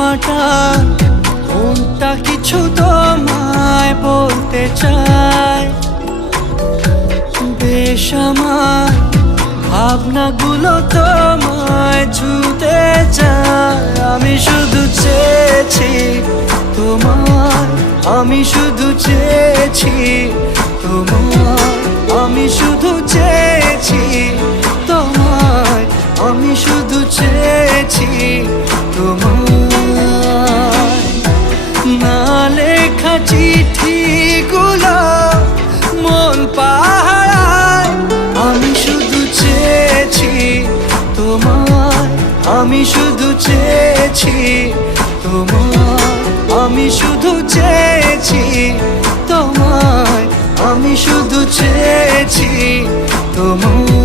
ক্ষমাটা মনটা কিছু তোমায় বলতে চায়। বেশ আমার ভাবনাগুলো তোমায় ছুতে চায়। আমি শুধু চেয়েছি তোমায়, আমি শুধু চেয়েছি তোমায়, আমি শুধু চেয়েছি তোমায়, আমি শুধু চেয়েছি তোমায়। না লেখা চিঠিগুলো মন পাহারায়, আমি শুধু চেয়েছি তোমায়, আমি শুধু চেয়েছি তোমায়, আমি শুধু চেয়েছি তোমায়, আমি শুধু চেয়েছি তোমায়।